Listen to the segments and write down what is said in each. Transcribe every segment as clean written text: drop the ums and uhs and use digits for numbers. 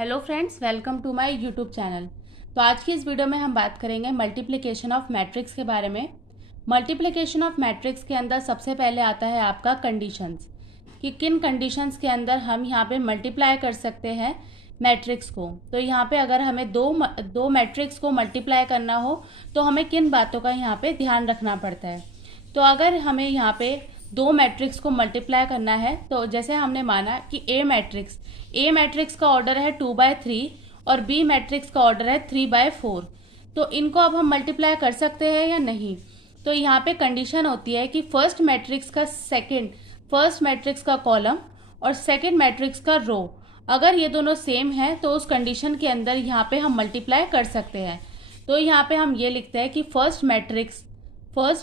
Hello friends, welcome to my YouTube channel. तो आज की इस वीडियो में हम बात करेंगे मल्टीप्लिकेशन ऑफ मैट्रिक्स के बारे में। मल्टीप्लिकेशन ऑफ मैट्रिक्स के अंदर सबसे पहले आता है आपका कंडीशंस, कि किन कंडीशंस के अंदर हम यहाँ पे मल्टीप्लाई कर सकते हैं मैट्रिक्स को। तो यहाँ पे अगर हमें दो मैट्रिक्स को मल्टीप्लाई करना हो तो हमें किन बातों का यहाँ पे ध्यान रखना पड़ता है। तो अगर हमें यहाँ पे दो मैट्रिक्स को मल्टीप्लाई करना है, तो जैसे हमने माना कि ए मैट्रिक्स का ऑर्डर है 2/3 और बी मैट्रिक्स का ऑर्डर है 3/4। तो इनको अब हम मल्टीप्लाई कर सकते हैं या नहीं। तो यहाँ पे कंडीशन होती है कि फर्स्ट मैट्रिक्स का कॉलम और सेकंड मैट्रिक्स का रो, अगर ये दोनों सेम है तो उस कंडीशन के अंदर यहाँ पे हम मल्टीप्लाई कर सकते हैं। तो यहाँ पे हम ये लिखते हैं कि फर्स्ट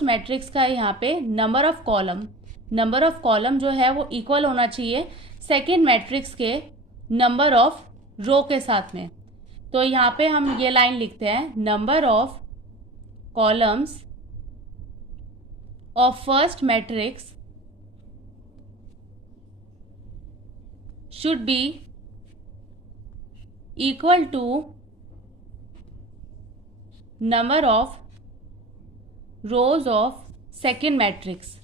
मैट्रिक्स का यहाँ पे नंबर ऑफ कॉलम जो है वो इक्वल होना चाहिए सेकेंड मैट्रिक्स के नंबर ऑफ रो के साथ में। तो यहाँ पे हम ये लाइन लिखते हैं, number of columns of first matrix should be equal to number of rows of second matrix।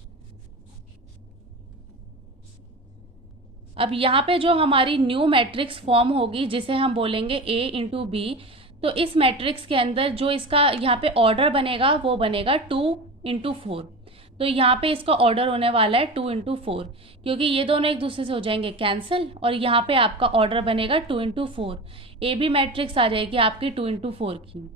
अब यहाँ पे जो हमारी न्यू मैट्रिक्स फॉर्म होगी जिसे हम बोलेंगे A इंटू बी, तो इस मैट्रिक्स के अंदर जो इसका यहाँ पे ऑर्डर बनेगा वो बनेगा 2/4। तो यहाँ पे इसका ऑर्डर होने वाला है 2/4, क्योंकि ये दोनों एक दूसरे से हो जाएंगे कैंसिल और यहाँ पे आपका ऑर्डर बनेगा 2/4। ए बी मैट्रिक्स आ जाएगी आपकी 2/4 की।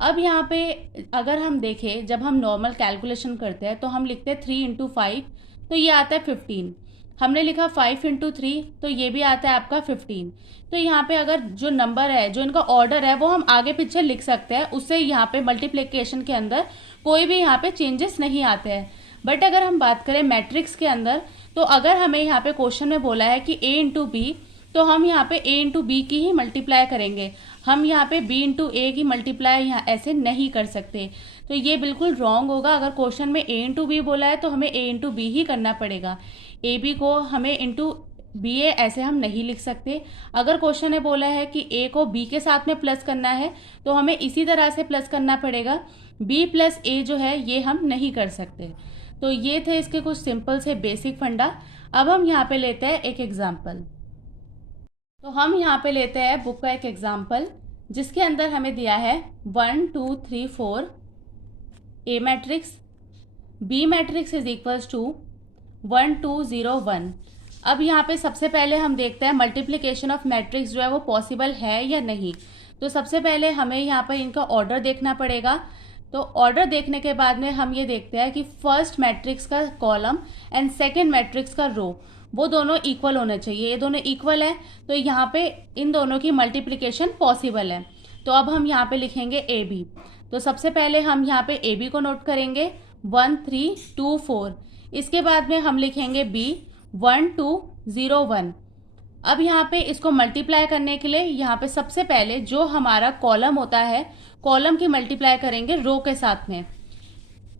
अब यहाँ पे अगर हम देखें, जब हम नॉर्मल कैलकुलेशन करते हैं तो हम लिखते हैं 3/5, तो ये आता है 15। हमने लिखा 5/3, तो ये भी आता है आपका 15। तो यहाँ पे अगर जो नंबर है, जो इनका ऑर्डर है, वो हम आगे पीछे लिख सकते हैं, उससे यहाँ पे मल्टीप्लिकेशन के अंदर कोई भी यहाँ पे चेंजेस नहीं आते हैं। बट अगर हम बात करें मैट्रिक्स के अंदर, तो अगर हमें यहाँ पे क्वेश्चन में बोला है कि A इंटू बी, तो हम यहाँ पे A इंटू बी की ही मल्टीप्लाई करेंगे। हम यहाँ पे B इंटू ए की मल्टीप्लाई यहाँ ऐसे नहीं कर सकते। तो ये बिल्कुल रॉन्ग होगा। अगर क्वेश्चन में A इंटू बी बोला है तो हमें A इंटू बी ही करना पड़ेगा। ए बी को हमें इंटू बी ए ऐसे हम नहीं लिख सकते। अगर क्वेश्चन ने बोला है कि ए को बी के साथ में प्लस करना है तो हमें इसी तरह से प्लस करना पड़ेगा। बी प्लस ए जो है ये हम नहीं कर सकते। तो ये थे इसके कुछ सिंपल से बेसिक फंडा। अब हम यहाँ पे लेते हैं एक एग्जाम्पल। तो हम यहाँ पे लेते हैं बुक का एक एग्जाम्पल, जिसके अंदर हमें दिया है 1 2 3 4 A matrix, B matrix is equals to 1 2 0 1। अब यहाँ पे सबसे पहले हम देखते हैं मल्टीप्लिकेशन ऑफ मैट्रिक्स जो है वो पॉसिबल है या नहीं। तो सबसे पहले हमें यहाँ पर इनका ऑर्डर देखना पड़ेगा। तो ऑर्डर देखने के बाद में हम ये देखते हैं कि फर्स्ट मैट्रिक्स का कॉलम एंड सेकंड मैट्रिक्स का रो, वो दोनों इक्वल होने चाहिए। ये दोनों इक्वल है तो यहाँ पे इन दोनों की मल्टीप्लिकेशन पॉसिबल है। तो अब हम यहाँ पे लिखेंगे ए बी। तो सबसे पहले हम यहाँ पे ए बी को नोट करेंगे 1 3 2 4। इसके बाद में हम लिखेंगे बी 1 2 0 1। अब यहाँ पे इसको मल्टीप्लाई करने के लिए यहाँ पे सबसे पहले जो हमारा कॉलम होता है, कॉलम की मल्टीप्लाई करेंगे रो के साथ में।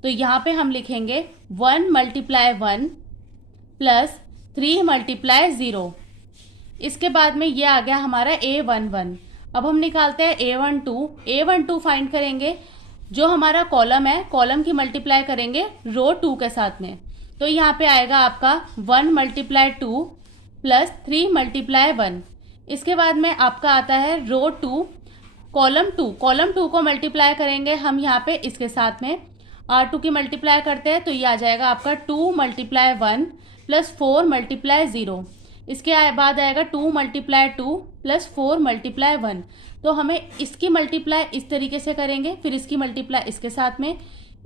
तो यहाँ पे हम लिखेंगे 1 × 1 प्लस 3 × 0। इसके बाद में ये आ गया हमारा A11। अब हम निकालते हैं A12 फाइंड करेंगे। जो हमारा कॉलम है, कॉलम की मल्टीप्लाई करेंगे रो 2 के साथ में। तो यहाँ पे आएगा आपका 1 × 2 प्लस 3 × 1। इसके बाद में आपका आता है रो 2 कॉलम 2 को मल्टीप्लाई करेंगे हम यहाँ पे इसके साथ में R2 की मल्टीप्लाई करते हैं। तो ये आ जाएगा आपका 2 × 1 प्लस 4 × 0। इसके बाद आएगा 2 × 2 प्लस 4 × 1। तो हमें इसकी मल्टीप्लाई इस तरीके से करेंगे, फिर इसकी मल्टीप्लाई इसके साथ में,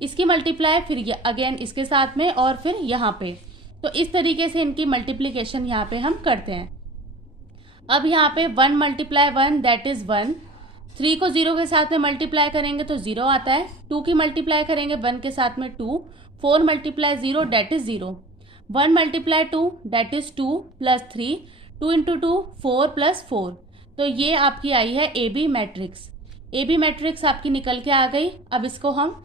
इसकी मल्टीप्लाई फिर अगेन इसके साथ में, और फिर यहाँ पे। तो इस तरीके से इनकी मल्टीप्लिकेशन यहाँ पे हम करते हैं। अब यहाँ पे 1 × 1 दैट इज 1। 3 को 0 के साथ में मल्टीप्लाई करेंगे तो 0 आता है। 2 की मल्टीप्लाई करेंगे 1 के साथ में 2। 4 × 0 that is 0। 1 × 2 that is 2 plus 3। 2 × 2 4 plus 4। तो ये आपकी आई है A B matrix. A B matrix आपकी निकल के आ गई। अब इसको हम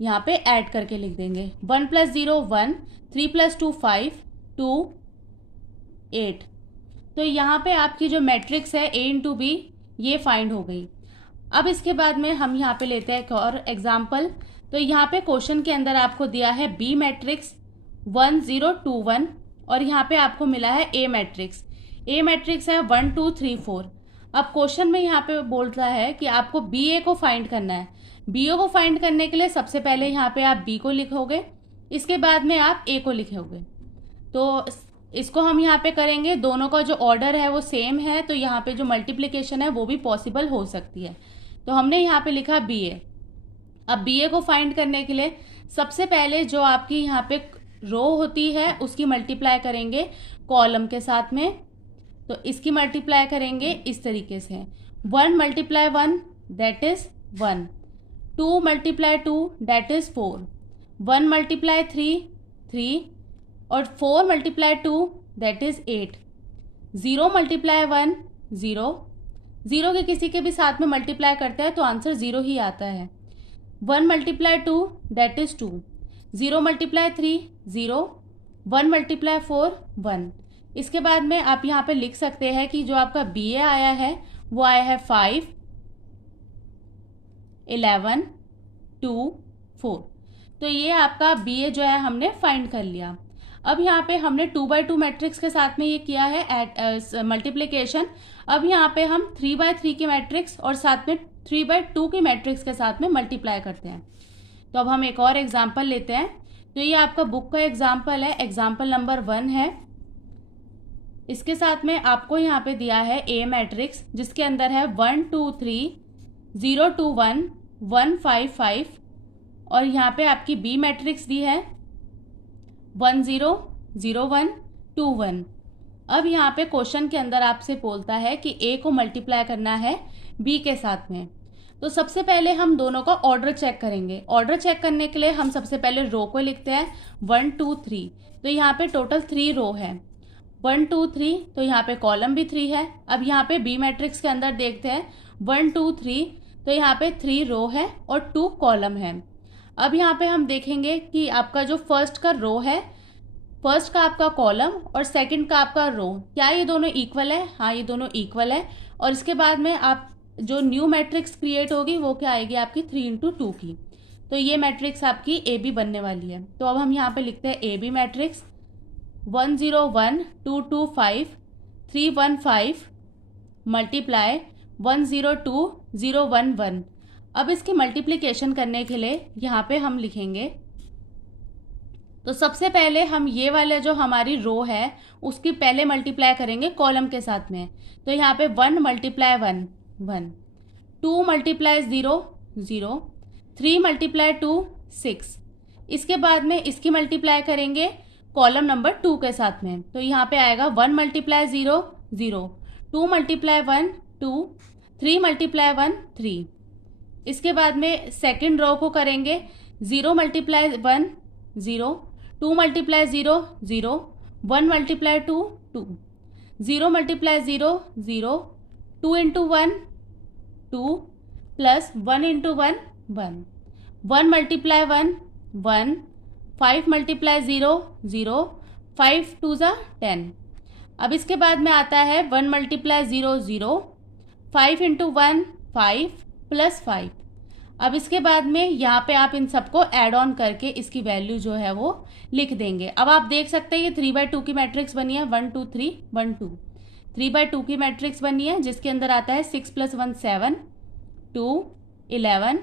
यहाँ पे ऐड करके लिख देंगे। 1 + 0 1, 3 + 2 5, 2 8। तो यहाँ पे आपकी जो मैट्रिक्स है A इंटू बी ये फाइंड हो गई। अब इसके बाद में हम यहाँ पे लेते हैं एक और एग्जाम्पल। तो यहाँ पे क्वेश्चन के अंदर आपको दिया है बी मैट्रिक्स 1 0 2 1 और यहाँ पे आपको मिला है ए मैट्रिक्स। ए मैट्रिक्स है 1 2 3 4। अब क्वेश्चन में यहाँ पे बोल रहा है कि आपको बी ए को फाइंड करना है। बी ए को फाइंड करने के लिए सबसे पहले यहाँ पे आप बी को लिखोगे, इसके बाद में आप ए को लिखोगे। तो इसको हम यहाँ पे करेंगे, दोनों का जो ऑर्डर है वो सेम है, तो यहाँ पे जो मल्टीप्लिकेशन है वो भी पॉसिबल हो सकती है। तो हमने यहाँ पे लिखा बी ए। अब बी ए को फाइंड करने के लिए सबसे पहले जो आपकी यहाँ पे रो होती है उसकी मल्टीप्लाई करेंगे कॉलम के साथ में। तो इसकी मल्टीप्लाई करेंगे इस तरीके से, 1 multiply 1 that is 1, 2 multiply 2 that is 4, 1 multiply 3 3 और 4 मल्टीप्लाई 2 दैट इज 8, 0 मल्टीप्लाई 1 0, 0 के किसी के भी साथ में मल्टीप्लाई करते हैं तो आंसर 0 ही आता है। 1 multiply 2 that is 2, 0 multiply 3 0, 1 multiply 4 1। इसके बाद में आप यहाँ पे लिख सकते हैं कि जो आपका बी ए आया है वो आया है 5 11 2 4। तो ये आपका बी ए जो है हमने फाइंड कर लिया। अब यहाँ पे हमने 2x2 मैट्रिक्स के साथ में ये किया है मल्टीप्लिकेशन। अब यहाँ पे हम 3x3 की मैट्रिक्स और साथ में 3x2 की मैट्रिक्स के साथ में मल्टीप्लाई करते हैं। तो अब हम एक और एग्जाम्पल लेते हैं। तो ये आपका बुक का एग्जाम्पल है, एग्जाम्पल नंबर 1 है। इसके साथ में आपको यहाँ पे दिया है ए मैट्रिक्स जिसके अंदर है 1 2 3 0 2 1 1 5 5 और यहाँ पे आपकी बी मैट्रिक्स दी है 1 0 0 1 2 1। अब यहाँ पे क्वेश्चन के अंदर आपसे बोलता है कि ए को मल्टीप्लाई करना है बी के साथ में। तो सबसे पहले हम दोनों का ऑर्डर चेक करेंगे। ऑर्डर चेक करने के लिए हम सबसे पहले रो को लिखते हैं 1 2 3। तो यहाँ पे टोटल 3 रो है, 1 2 3, तो यहाँ पे कॉलम भी 3 है। अब यहाँ पे बी मैट्रिक्स के अंदर देखते हैं 1 2 3, तो यहाँ पे 3 रो है और 2 कॉलम है। अब यहाँ पे हम देखेंगे कि आपका जो फर्स्ट का रो है, फर्स्ट का आपका कॉलम और सेकंड का आपका रो, क्या ये दोनों इक्वल है? हाँ, ये दोनों इक्वल है। और इसके बाद में आप जो न्यू मैट्रिक्स क्रिएट होगी वो क्या आएगी आपकी 3 इंटू 2 की। तो ये मैट्रिक्स आपकी ए बी बनने वाली है। तो अब हम यहाँ पे लिखते हैं ए बी मैट्रिक्स 1 0 1 2 2 5 3 1 5 मल्टीप्लाई 1 0 2 0 1 1। अब इसकी मल्टीप्लिकेशन करने के लिए यहाँ पे हम लिखेंगे, तो सबसे पहले हम ये वाले जो हमारी रो है उसकी पहले मल्टीप्लाई करेंगे कॉलम के साथ में। तो यहाँ पे 1 मल्टीप्लाई 1 1, 2 मल्टीप्लाई 0 0, 3 मल्टीप्लाई 2 6। इसके बाद में इसकी मल्टीप्लाई करेंगे कॉलम नंबर 2 के साथ में। तो यहाँ पे आएगा 1 मल्टीप्लाई 0 0, 2 मल्टीप्लाई 1 2, 3 मल्टीप्लाई 1 3। इसके बाद में सेकेंड रो को करेंगे 0 multiply 1 0, 2 multiply 0 0, 1 multiply 2 2, 0 multiply 0 0, 2 into 1 2 plus 1 into 1 1, 1 multiply 1 1, 5 multiply 0 0, 5 2 ज़ा 10। अब इसके बाद में आता है 1 मल्टीप्लाई 0 0, 5 इंटू 1 5 प्लस 5। अब इसके बाद में यहाँ पे आप इन सबको ऐड ऑन करके इसकी वैल्यू जो है वो लिख देंगे। अब आप देख सकते हैं ये 3x2 की मैट्रिक्स बनी है, 1 2 3 1 2। 3x2 की मैट्रिक्स बनी है जिसके अंदर आता है 6 + 1 7, 2 11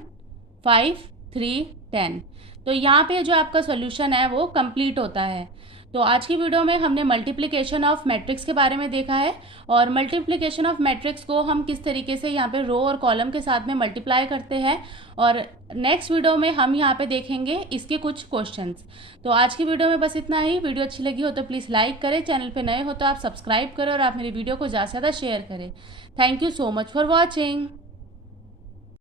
5 3 10। तो यहाँ पे जो आपका सॉल्यूशन है वो कंप्लीट होता है। तो आज की वीडियो में हमने मल्टीप्लिकेशन ऑफ मैट्रिक्स के बारे में देखा है और मल्टीप्लिकेशन ऑफ मैट्रिक्स को हम किस तरीके से यहाँ पे रो और कॉलम के साथ में मल्टीप्लाई करते हैं। और नेक्स्ट वीडियो में हम यहाँ पे देखेंगे इसके कुछ क्वेश्चंस। तो आज की वीडियो में बस इतना ही। वीडियो अच्छी लगी हो तो प्लीज़ लाइक करें, चैनल पे नए हो तो आप सब्सक्राइब करें और आप मेरी वीडियो को ज़्यादा से ज़्यादा शेयर करें। Thank you so much for watching.